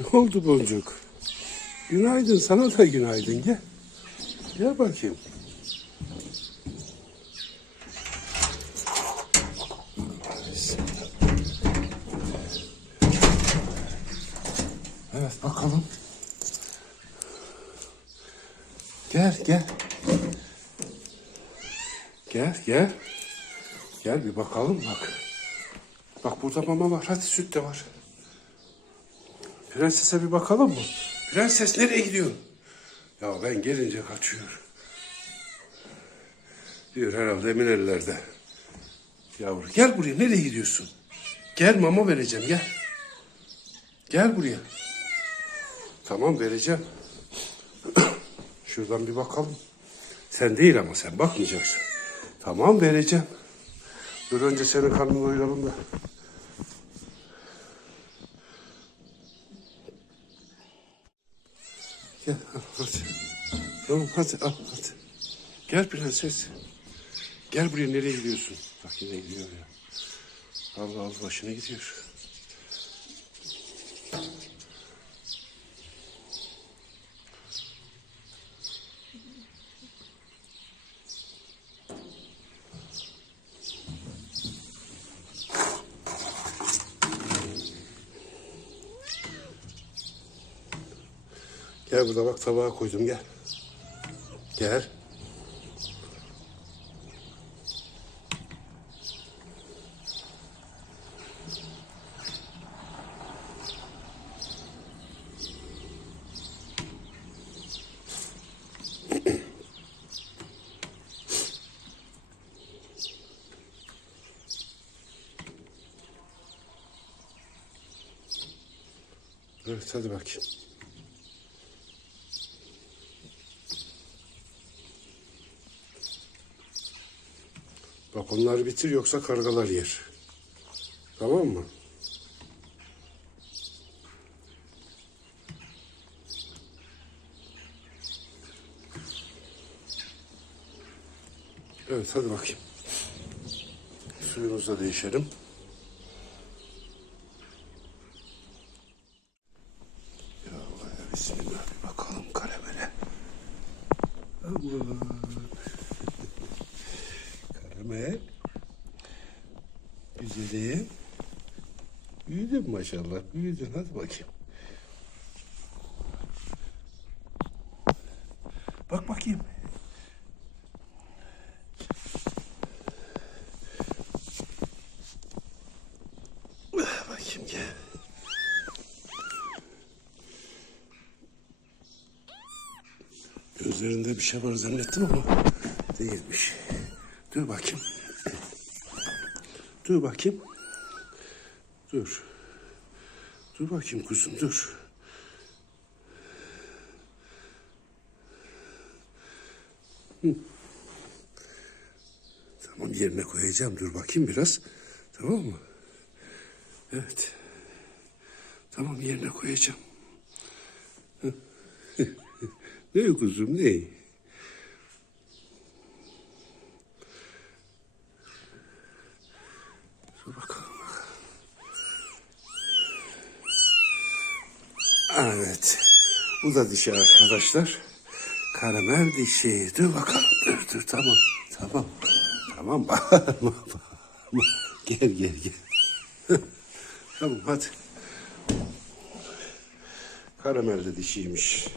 Ne oldu boncuk? Günaydın sana da günaydın gel. Gel bakayım. Evet bakalım. Gel gel. Gel gel. Gel bir bakalım bak. Bak burada mama var. Hadi süt de var. Prensese bir bakalım mı? Prenses nereye gidiyor? Ya ben gelince kaçıyor. Diyor herhalde emin ellerde. Yavru gel buraya nereye gidiyorsun? Gel mama vereceğim gel. Gel buraya. Tamam vereceğim. Şuradan bir bakalım. Sen değil ama sen bakmayacaksın. Tamam vereceğim. Dur önce senin karnını doyuralım da. Gel al hadi. Tamam hadi al hadi. Gel prenses. Gel buraya nereye gidiyorsun? Bak yine gidiyor ya. Allah Allah başına gidiyor. Gel burada bak tabağa koydum gel. Gel. Evet hadi bakayım. Bak onları bitir yoksa kargalar yer. Tamam mı? Evet hadi bakayım. Suyumuzu değişelim. Ya Allah bismillah bir bakalım karamele. Aman. Karamel. Güzelim. Büyüdün maşallah. Büyüdün. Hadi bakayım. Bak bakayım. Bakayım gel. Gözlerinde bir şey var zannettim ama değilmiş. Dur bakayım. Dur bakayım. Dur. Dur bakayım kuzum dur. Tamam yerine koyacağım. Dur bakayım biraz. Tamam mı? Evet. Tamam yerine koyacağım. Ne kuzum ne? Evet. Bu da dişi arkadaşlar. Karamel dişi. Dur bakalım. Dur dur tamam. Tamam. Tamam. Bağırma. bağırma. Gel gel gel. tamam hadi. Karamel de dişiymiş.